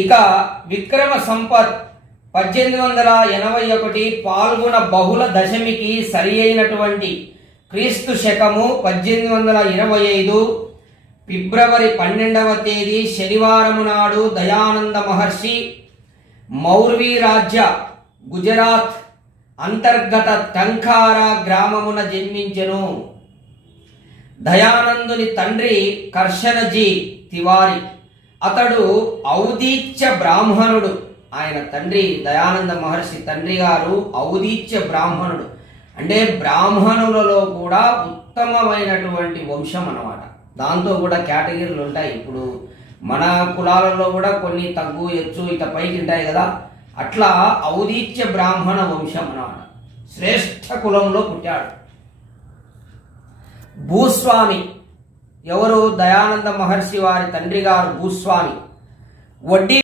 ఇక విక్రమ సంపత్ పద్దెనిమిది వందల ఎనభై ఒకటి పాల్గొన బహుళ దశమికి సరి అయినటువంటి క్రీస్తు శకము పద్దెనిమిది వందల ఇరవై ఐదు ఫిబ్రవరి పన్నెండవ తేదీ శనివారం నాడు దయానంద మహర్షి మౌర్వీ రాజ్య గుజరాత్ అంతర్గత టంకారా గ్రామమున జన్మించెను. దయానందుని తండ్రి కర్షణజీ తివారి. అతడు ఔదీత్య బ్రాహ్మణుడు. ఆయన తండ్రి దయానంద మహర్షి తండ్రి గారు ఔదీత్య బ్రాహ్మణుడు. అంటే బ్రాహ్మణులలో కూడా ఉత్తమమైనటువంటి వంశం అన్నమాట. దాంతో కూడా కేటగిరీలు ఉంటాయి. ఇప్పుడు మన కులాలలో కూడా కొన్ని తగ్గు ఎచ్చు ఇట పైకి ఉంటాయి కదా. అట్లా ఔదీత్య బ్రాహ్మణ వంశం అన్నమాట. శ్రేష్ఠ కులంలో పుట్టాడు. భూస్వామి. ఎవరు దయానంద మహర్షి వారి తండ్రి గారు భూస్వామి? వడ్డీ